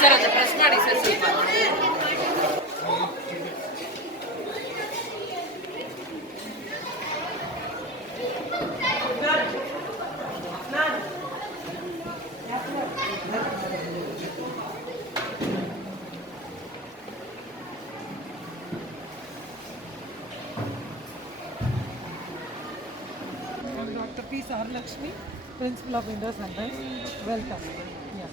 Sir ಅದು press ಮಾಡಿ sir ಸ್ವಲ್ಪ. Dr. P. Saharlakshmi, Principal of Indus Sunrise. Welcome. Yes.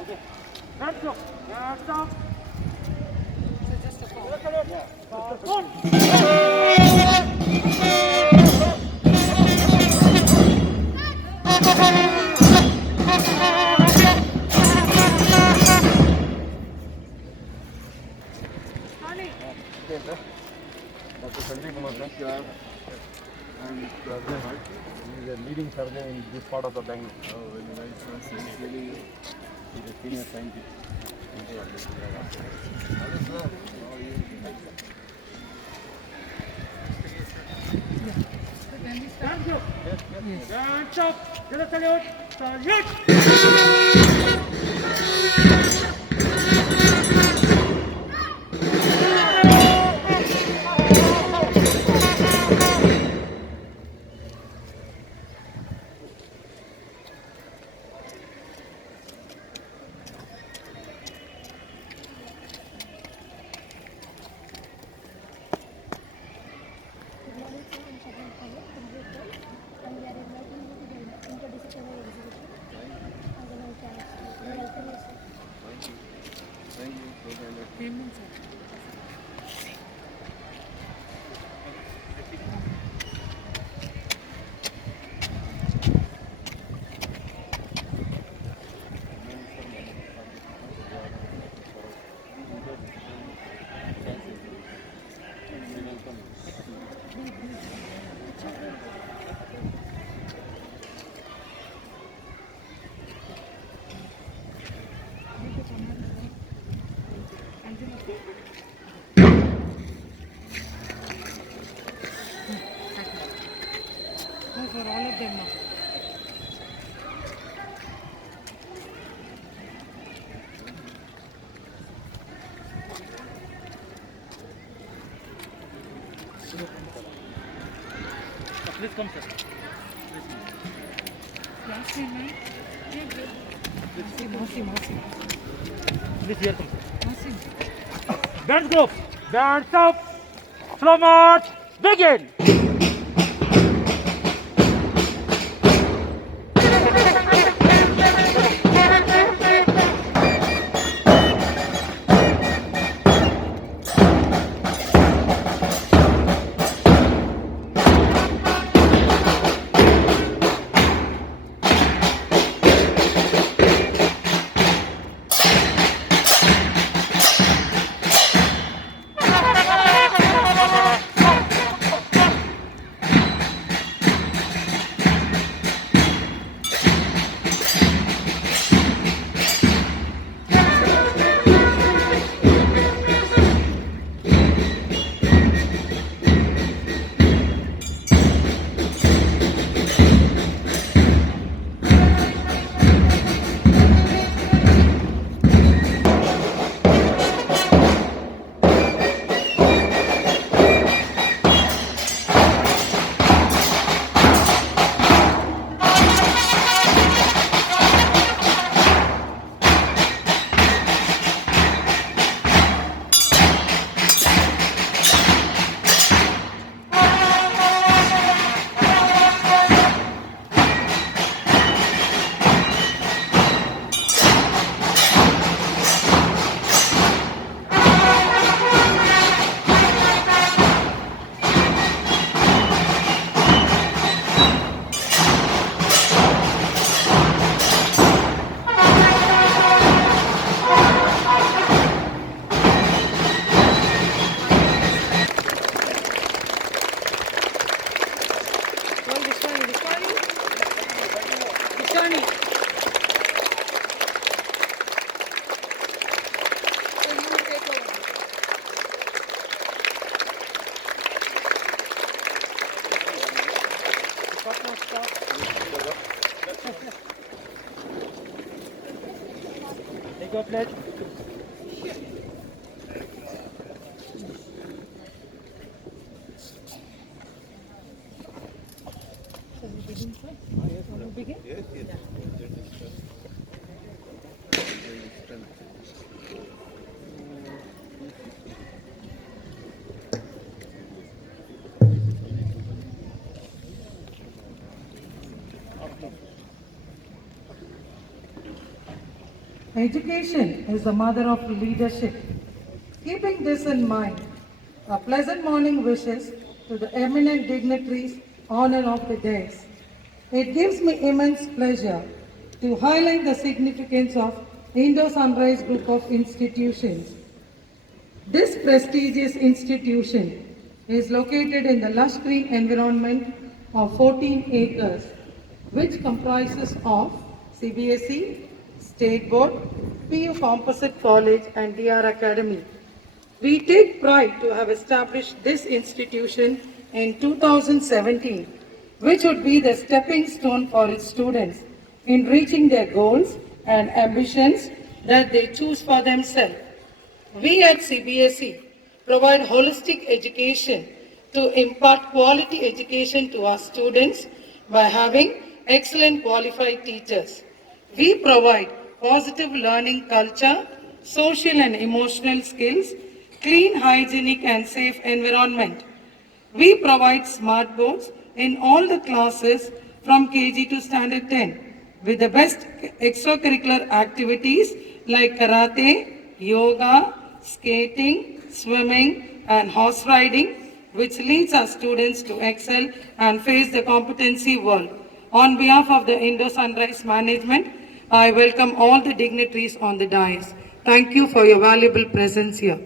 Okay. Hands up. Hands up. So just a phone. Dr. Sanjay Kumar, sir. And he is a leading surgeon in this part of the Bangalore. Oh, very nice. Really, he is a senior scientist. Hands up. Hands up. Get a salute. Salute. For all of them now. Please come, sir. Last time, man. Mercy. Please here come, sir. Mercy. Dance group. Dance up. Slow march. Begin. Shivani. So you take over. Take your pledge. Education is the mother of leadership. Keeping this in mind, a pleasant morning wishes to the eminent dignitaries honor of the days. It gives me immense pleasure to highlight the significance of Indo-Sunrise Group of Institutions. This prestigious institution is located in the lush green environment of 14 acres, which comprises of CBSE, State Board, PU Composite College and DR Academy. We take pride to have established this institution in 2017, which would be the stepping stone for its students in reaching their goals and ambitions that they choose for themselves. We at CBSE provide holistic education to impart quality education to our students by having excellent qualified teachers. We provide positive learning culture, social and emotional skills, clean, hygienic and safe environment. We provide smart boards in all the classes from KG to Standard 10 with the best extracurricular activities like karate, yoga, skating, swimming and horse riding, which leads our students to excel and face the competency world. On behalf of the Indo-Sunrise Management, I welcome all the dignitaries on the dais. Thank you for your valuable presence here.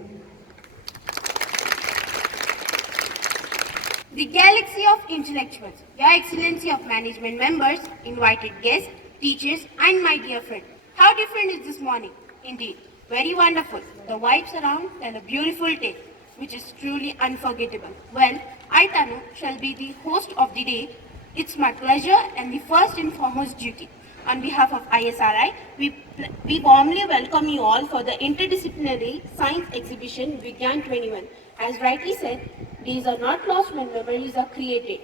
The galaxy of intellectuals, Your Excellency of Management members, invited guests, teachers, and my dear friend. How different is this morning? Indeed, very wonderful. The vibes around and a beautiful day, which is truly unforgettable. Well, I, Tanu, shall be the host of the day. It's my pleasure and the first and foremost duty. On behalf of ISRI, we warmly welcome you all for the interdisciplinary science exhibition Vigyan 21. As rightly said, days are not lost when memories are created.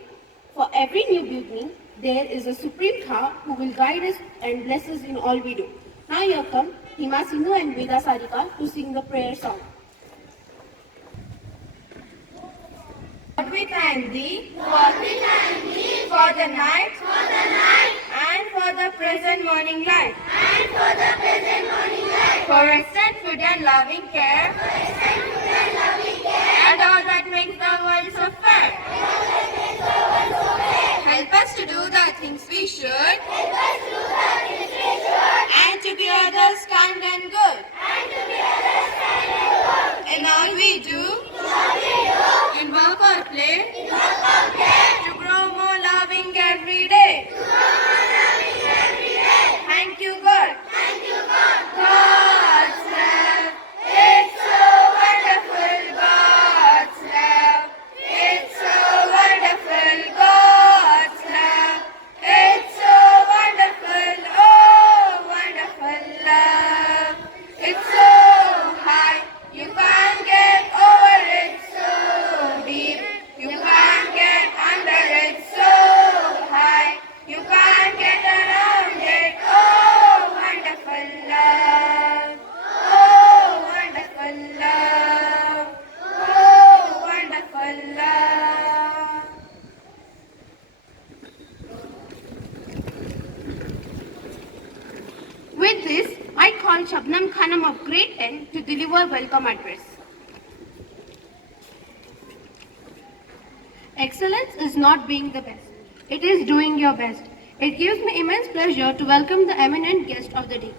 For every new beginning, there is a Supreme Tha who will guide us and bless us in all we do. Now here come Hima Sindhu and Veda Sarika to sing the prayer song. Lord, we thank Thee, for the night, and for the present morning light, for instant food and loving care, and all that makes the world so fair. Help us to do the things we should, and to be others kind and good. In all we do, in work or play, to grow more loving every day. Thank you, God. God's love, it's so wonderful. God's love, it's so wonderful. God's love, it's so wonderful. Oh, wonderful love. It's so high, you can't get over it. So deep, you can't get under it. So high, you can't get around it. Oh, wonderful love. Oh, wonderful love. Oh, wonderful love. With this, I call Shabnam Khanam of Grade 10 to deliver welcome address. Excellence is not being the best. It is doing your best. It gives me immense pleasure to welcome the eminent guest of the day.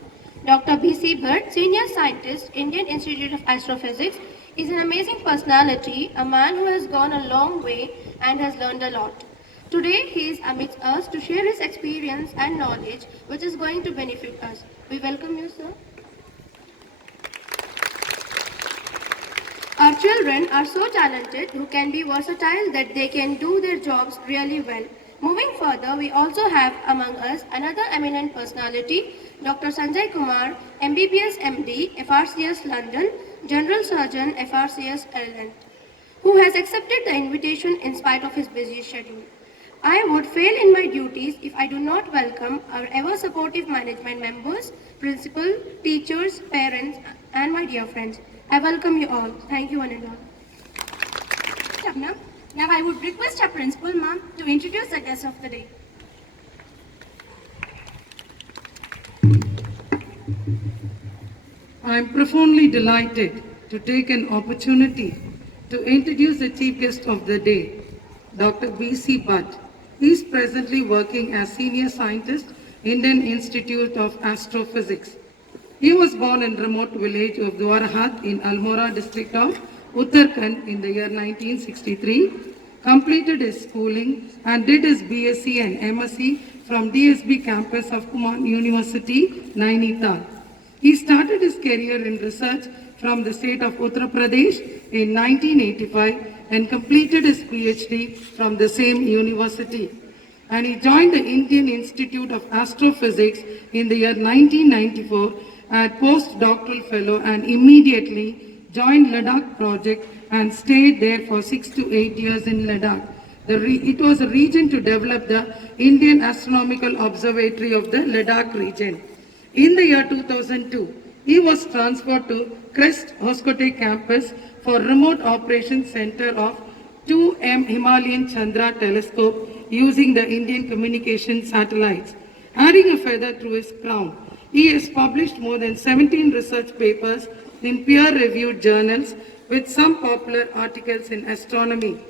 Dr. B.C. Bhatt, Senior Scientist, Indian Institute of Astrophysics, is an amazing personality, a man who has gone a long way and has learned a lot. Today, he is amidst us to share his experience and knowledge, which is going to benefit us. We welcome you, sir. Our children are so talented who can be versatile that they can do their jobs really well. Moving further, we also have among us another eminent personality, Dr. Sanjay Kumar, MBBS MD, FRCS London, General Surgeon, FRCS Ireland, who has accepted the invitation in spite of his busy schedule. I would fail in my duties if I do not welcome our ever supportive management members, principal, teachers, parents, and my dear friends. I welcome you all. Thank you one and all. Shabnam, now I would request our principal ma'am to introduce the guest of the day. I am profoundly delighted to take an opportunity to introduce the chief guest of the day, Dr. B.C. Bhatt. He is presently working as Senior Scientist, Indian Institute of Astrophysics. He was born in remote village of Dwarahat in Almora district of Uttarakhand in the year 1963, completed his schooling and did his BSc and MSc from DSB campus of Kumaon University, Nainital. He started his career in research from the state of Uttar Pradesh in 1985 and completed his PhD from the same university. And he joined the Indian Institute of Astrophysics in the year 1994 as postdoctoral fellow and immediately joined Ladakh project and stayed there for 6 to 8 years in Ladakh. It was a region to develop the Indian Astronomical Observatory of the Ladakh region. In the year 2002, he was transferred to Crest Hoskote campus for Remote Operations Center of 2M Himalayan Chandra telescope using the Indian communication satellites. Adding a feather to his crown, he has published more than 17 research papers in peer-reviewed journals with some popular articles in astronomy.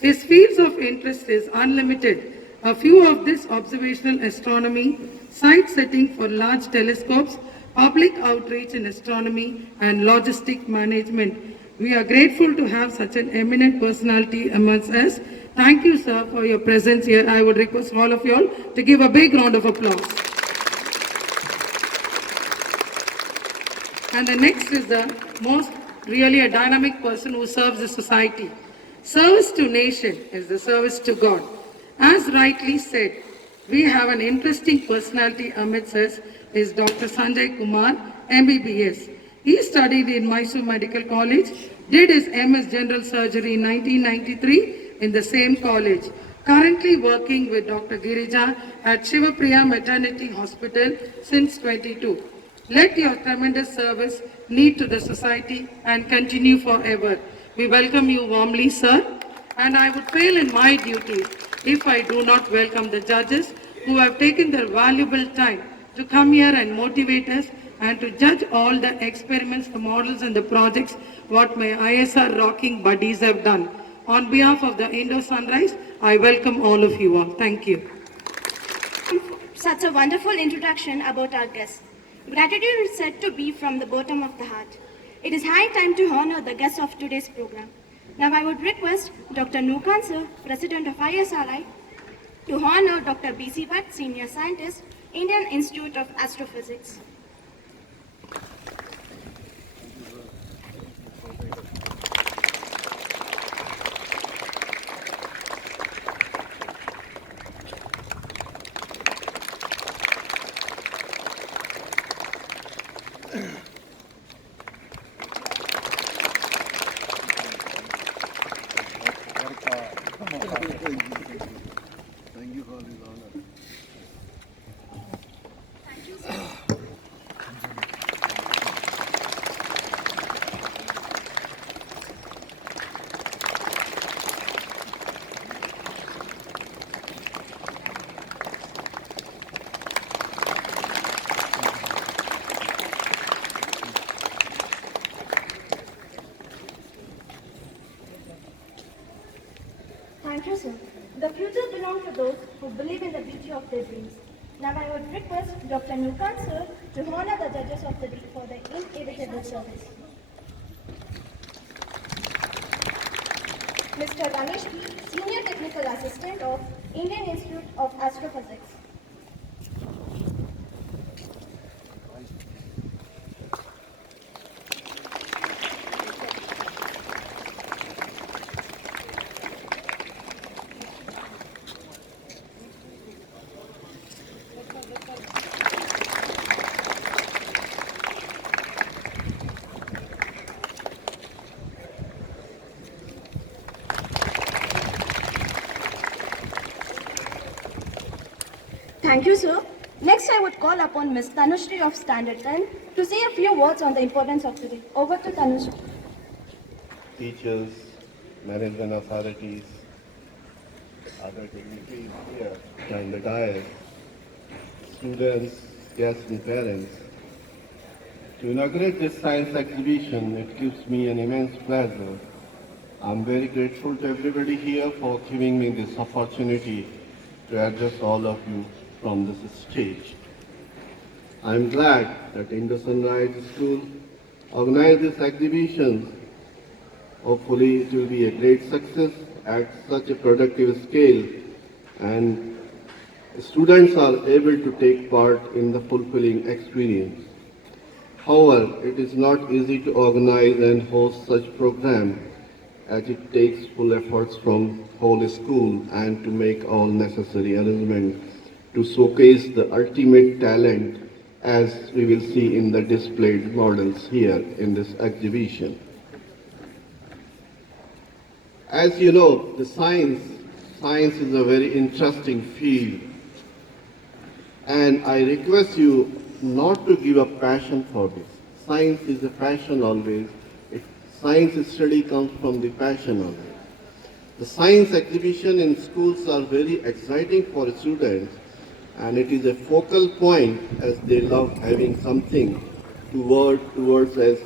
His fields of interest is unlimited. A few of this observational astronomy, site setting for large telescopes, public outreach in astronomy, and logistic management. We are grateful to have such an eminent personality amongst us. Thank you, sir, for your presence here. I would request all of you all to give a big round of applause. And the next is the most really a dynamic person who serves the society. Service to nation is the service to God. As rightly said, we have an interesting personality amidst us is Dr. Sanjay Kumar, MBBS. He studied in Mysore Medical College, did his MS General Surgery in 1993 in the same college. Currently working with Dr. Girija at Shivapriya Maternity Hospital since 22. Let your tremendous service lead to the society and continue forever. We welcome you warmly, sir. And I would fail in my duties if I do not welcome the judges who have taken their valuable time to come here and motivate us and to judge all the experiments, the models and the projects what my ISR rocking buddies have done. On behalf of the Indo Sunrise, I welcome all of you all. Thank you. Such a wonderful introduction about our guest. Gratitude is said to be from the bottom of the heart. It is high time to honor the guest of today's program. Now I would request Dr. Nukan sir, President of ISRI, to honor Dr. B.C. Bhatt, Senior Scientist, Indian Institute of Astrophysics. Thank you for this honor. Thank you, sir. The future belongs to those who believe in the beauty of their dreams. Now I would request Dr. Nukan sir to honor the judges of the day for their inevitable service. Mr. Ramesh P., Senior Technical Assistant of Indian Institute of Astrophysics. Thank you, sir. Next, I would call upon Ms. Tanushree of Standard 10 to say a few words on the importance of today. Over to Tanushree. Teachers, management authorities, other dignitaries here and the dais, students, guests and parents. To inaugurate this science exhibition, it gives me an immense pleasure. I'm very grateful to everybody here for giving me this opportunity to address all of you from this stage. I'm glad that Anderson Wright School organized this exhibition. Hopefully it will be a great success at such a productive scale and students are able to take part in the fulfilling experience. However, it is not easy to organize and host such programs as it takes full efforts from whole school and to make all necessary arrangements to showcase the ultimate talent as we will see in the displayed models here in this exhibition. As you know, the science is a very interesting field, and I request you not to give up passion for this. Science is a passion always. Science study comes from the passion always. The science exhibition in schools are very exciting for students, and it is a focal point as they love having something to work towards as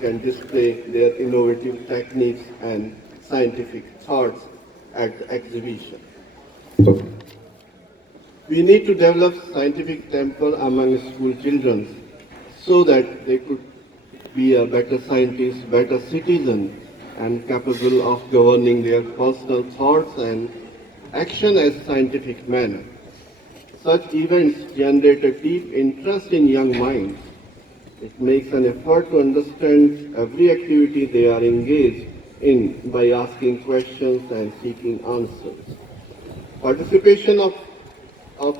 can display their innovative techniques and scientific thoughts at the exhibition. We need to develop scientific temper among school children so that they could be a better scientist, better citizen, and capable of governing their personal thoughts and action as scientific manner. Such events generate a deep interest in young minds. It makes an effort to understand every activity they are engaged in by asking questions and seeking answers. Participation of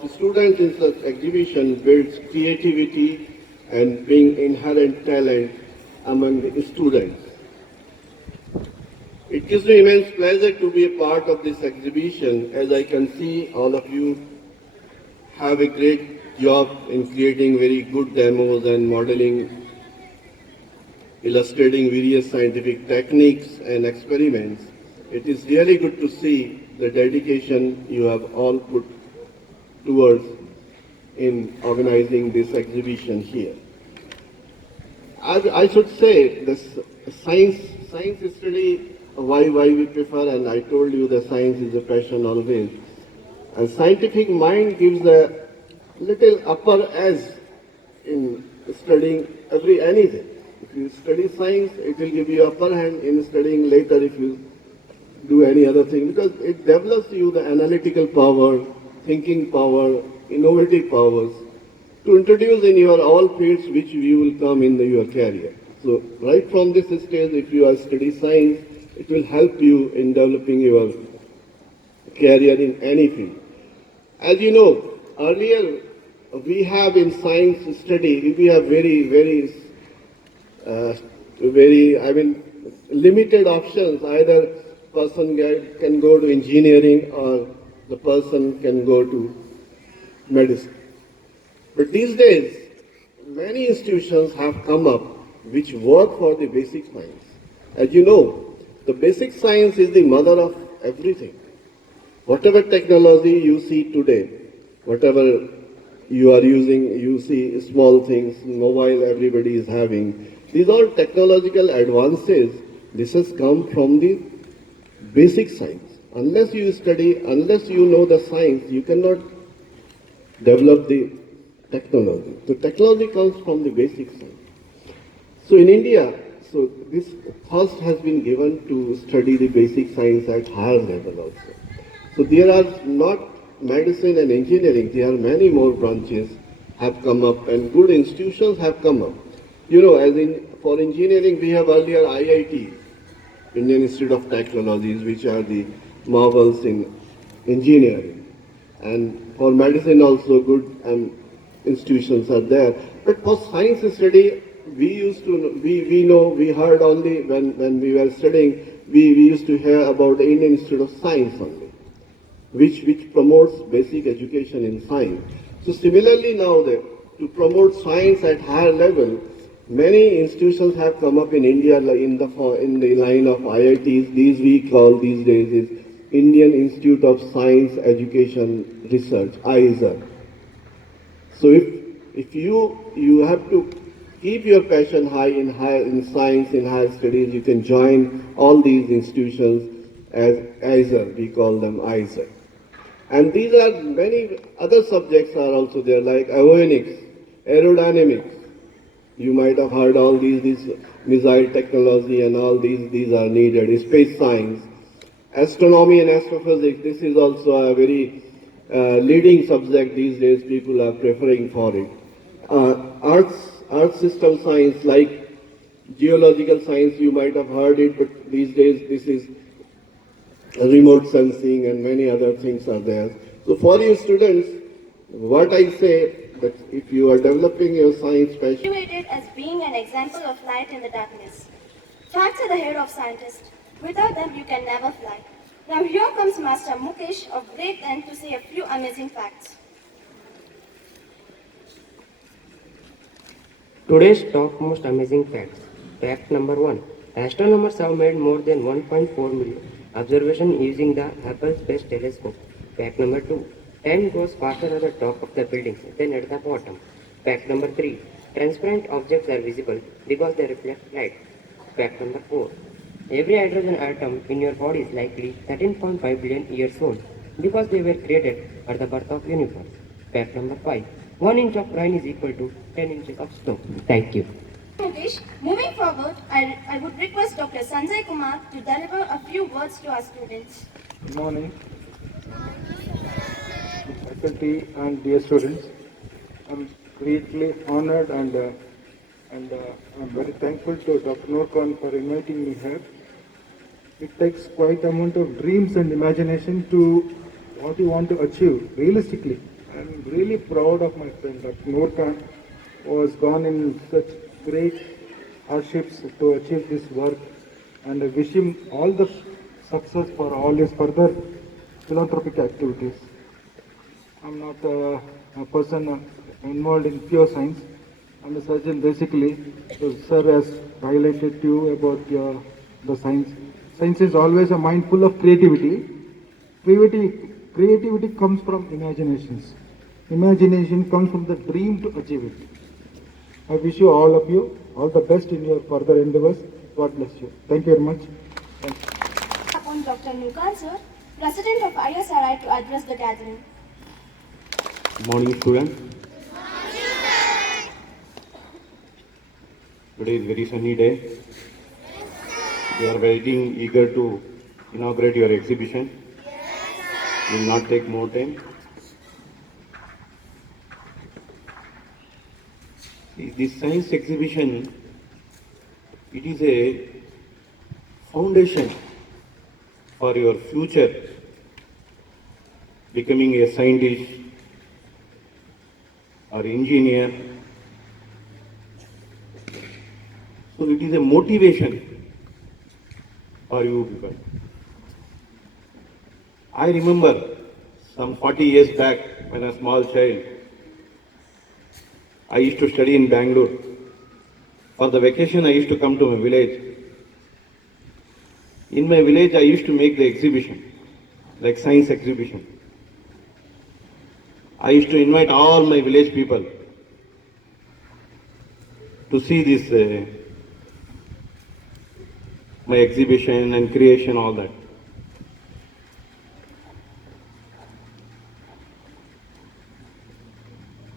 the students in such exhibition builds creativity and brings inherent talent among the students. It gives me immense pleasure to be a part of this exhibition, as I can see all of you have a great job in creating very good demos and modeling, illustrating various scientific techniques and experiments. It is really good to see the dedication you have all put towards in organizing this exhibition here. I should say this science study, why we prefer, and I told you that science is a passion always. And scientific mind gives a little upper edge in studying anything. If you study science, it will give you upper hand in studying later if you do any other thing, because it develops you the analytical power, thinking power, innovative powers to introduce in your all fields which you will come in your career. So right from this stage, if you are study science, it will help you in developing your career in any field. As you know, earlier we have in science study, we have very limited options. Either person can go to engineering or the person can go to medicine. But these days, many institutions have come up which work for the basic science. As you know, the basic science is the mother of everything. Whatever technology you see today, whatever you are using, you see small things, mobile everybody is having. These are technological advances. This has come from the basic science. Unless you study, unless you know the science, you cannot develop the technology. So technology comes from the basic science. So in India, So this first has been given to study the basic science at higher level also. So there are not medicine and engineering, there are many more branches have come up and good institutions have come up. You know, as in for engineering we have earlier IITs, Indian Institute of Technologies, which are the marvels in engineering. And for medicine also good institutions are there. But for science study, we heard only when we were studying, we used to hear about the Indian Institute of Science only, which promotes basic education in science. So similarly now that to promote science at higher level, many institutions have come up in India in the line of IITs. These we call these days is Indian Institute of Science Education Research, IISER. So if you have to keep your passion high in science, in higher studies, you can join all these institutions as IISER. We call them IISER. And these are many other subjects are also there, like avionics, aerodynamics. You might have heard all these missile technology and all these are needed. Space science, astronomy and astrophysics. This is also a very leading subject these days. People are preferring for it. Earth system science, like geological science, you might have heard it, but these days this is remote sensing and many other things are there. So for you students, what I say that if you are developing your science passion, Motivated as being an example of light in the darkness. Facts are the head of scientists. Without them, you can never fly. Now here comes Master Mukesh of Grade 10 to say a few amazing facts. Today's top most amazing facts. Fact number 1. Astronomers have made more than 1.4 million observations using the Hubble Space Telescope. Fact number 2. Time goes faster at the top of the building than at the bottom. Fact number 3. Transparent objects are visible because they reflect light. Fact number 4. Every hydrogen atom in your body is likely 13.5 billion years old because they were created at the birth of universe. Fact number 5. 1 inch of rain is equal to 10 inches of snow. Thank you. Mukesh, moving forward, I would request Dr. Sanjay Kumar to deliver a few words to our students. Good morning, faculty and dear students. I'm greatly honored and I'm very thankful to Dr. Noorkhan for inviting me here. It takes quite amount of dreams and imagination to what you want to achieve realistically. I'm really proud of my friend Dr. Noorkhan, who has gone in such great hardships to achieve this work, and I wish him all the success for all his further philanthropic activities. I'm not a person involved in pure science. I'm a surgeon basically. So sir has highlighted to you about the science. Science is always a mind full of creativity. Creativity comes from imaginations. Imagination comes from the dream to achieve it. I wish you all the best in your further endeavors. God bless you. Thank you very much. Thank you. Upon Dr. Noorkhan sir, President of ISRI, to address the gathering. Good morning, students. Today is a very sunny day. You are waiting, eager to inaugurate your exhibition. Will not take more time. This science exhibition, it is a foundation for your future, becoming a scientist or engineer. So it is a motivation for you people. I remember some 40 years back when a small child, I used to study in Bangalore. For the vacation, I used to come to my village. In my village, I used to make the exhibition, like science exhibition. I used to invite all my village people to see this, my exhibition and creation, all that.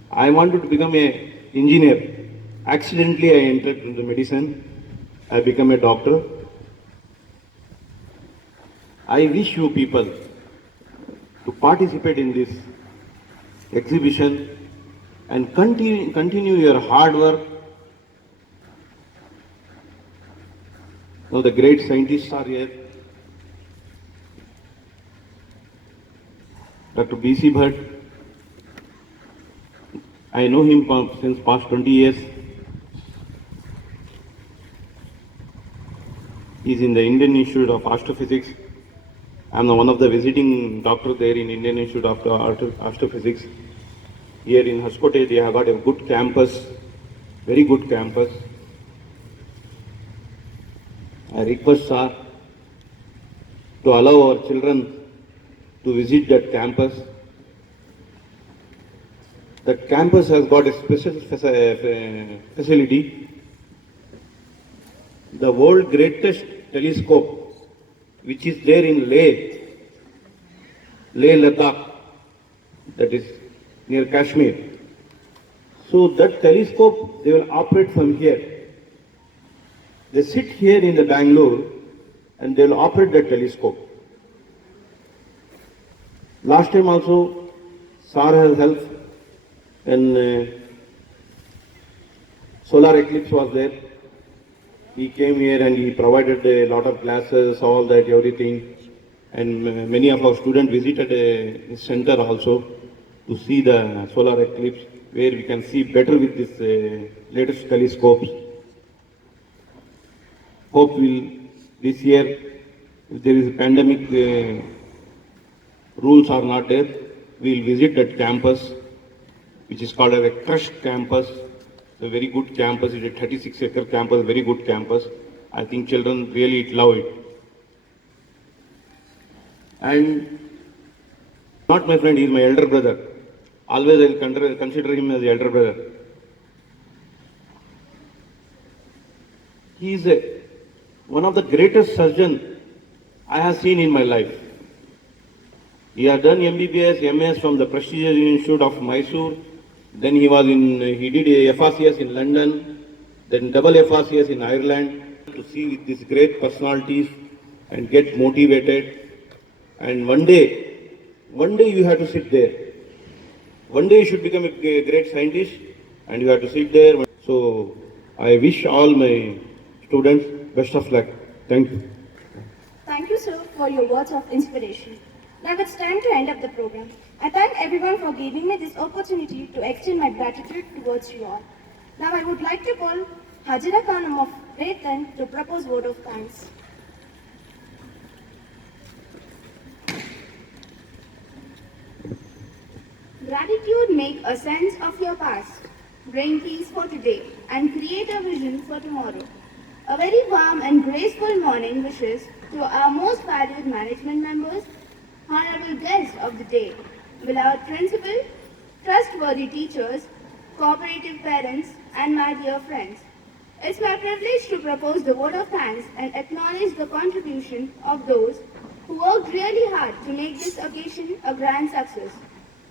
I wanted to become an engineer. Accidentally, I entered into medicine. I become a doctor. I wish you people to participate in this exhibition and continue your hard work. Now the great scientists are here. Dr. B.C. Bhatt, I know him since past 20 years. He is in the Indian Institute of Astrophysics. I am one of the visiting doctors there in Indian Institute of Astrophysics. Here in Hoskote, they have got a good campus, very good campus. I request sir to allow our children to visit that campus. That campus has got a special facility. The world's greatest telescope, which is there in Leh, Ladakh, that is near Kashmir. So that telescope, they will operate from here. They sit here in the Bangalore and they will operate that telescope. Last time also, SAR has helped when solar eclipse was there. He came here and he provided a lot of classes, all that, everything. And many of our students visited a center also to see the solar eclipse, where we can see better with this latest telescopes. Hope will this year, if there is a pandemic, rules are not there, we will visit that campus, which is called a crushed campus. It's a very good campus. It's a 36-acre campus, very good campus. I think children really love it. And not my friend, he is my elder brother. Always I will consider him as the elder brother. He is one of the greatest surgeons I have seen in my life. He has done MBBS, MS from the prestigious Institute of Mysore. Then he did a FRCS in London, then double FRCS in Ireland, to see these great personalities and get motivated. And one day you have to sit there. One day you should become a great scientist and you have to sit there. So I wish all my students best of luck. Thank you. Thank you, sir, for your words of inspiration. Now it's time to end up the program. I thank everyone for giving me this opportunity to extend my gratitude towards you all. Now I would like to call Hajira Khanum of grade 10 to propose vote of thanks. Gratitude make a sense of your past, bring peace for today, and create a vision for tomorrow. A very warm and graceful morning wishes to our most valued management members, honorable guests of the day, beloved principal, trustworthy teachers, cooperative parents, and my dear friends. It's my privilege to propose the vote of thanks and acknowledge the contribution of those who worked really hard to make this occasion a grand success.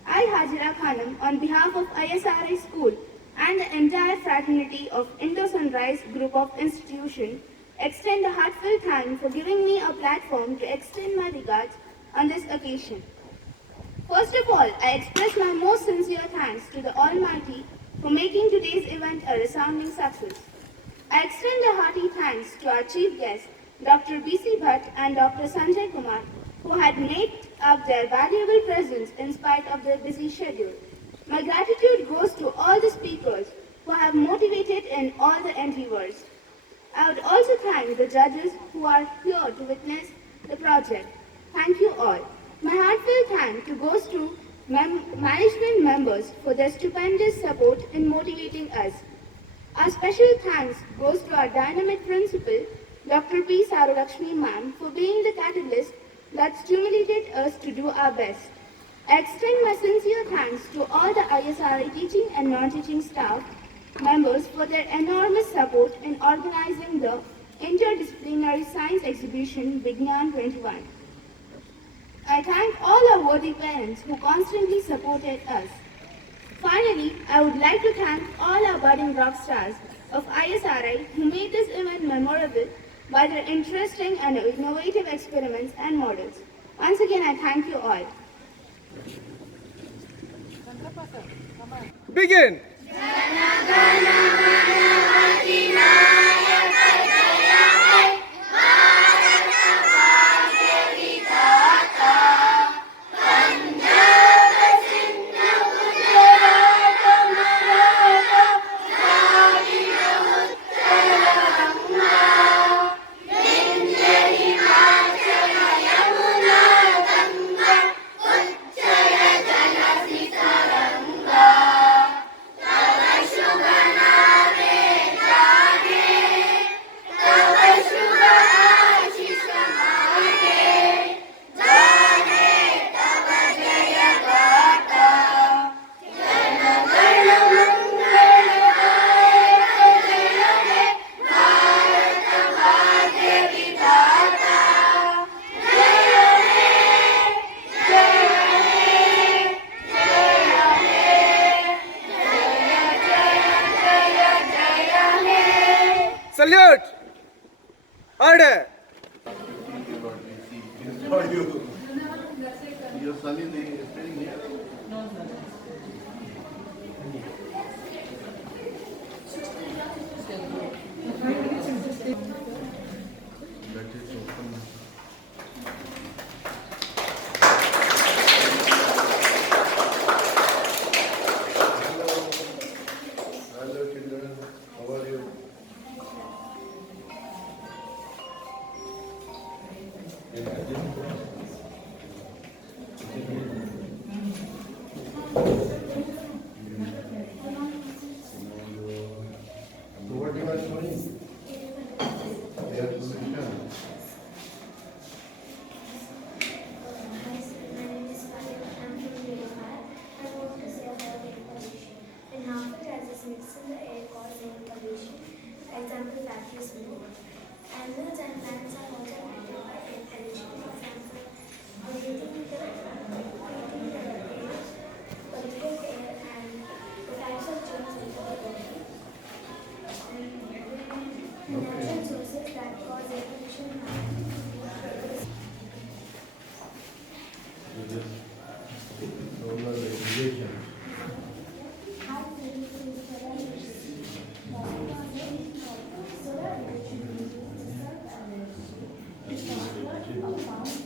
I, Hajira Khanum, on behalf of ISRI School and the entire fraternity of Indo-Sunrise Group of Institutions, extend a heartfelt thanks for giving me a platform to extend my regards on this occasion. First of all, I express my most sincere thanks to the Almighty for making today's event a resounding success. I extend a hearty thanks to our chief guests, Dr. B.C. Bhatt and Dr. Sanjay Kumar, who had made up their valuable presence in spite of their busy schedule. My gratitude goes to all the speakers who have motivated in all the endeavors. I would also thank the judges who are here to witness the project. Thank you all. My heartfelt thanks goes to management members for their stupendous support in motivating us. Our special thanks goes to our dynamic principal, Dr. P. Sarulakshmi ma'am, for being the catalyst that stimulated us to do our best. I extend my sincere thanks to all the ISRI teaching and non-teaching staff members for their enormous support in organizing the interdisciplinary science exhibition Vignan 21. I thank all our worthy parents who constantly supported us. Finally, I would like to thank all our budding rock stars of ISRI who made this event memorable by their interesting and innovative experiments and models. Once again, I thank you all. Begin. Salute. Order. You're studying here? Hello children, how are you? So what you are showing? Their solution. Example, factory smoke. Animals and plants are also affected by air pollution. Example, breathing the air, polluted air, and the types of germs within the body. Natural sources that cause air pollution. Solar irrigation. Solar irrigation uses the sun energy.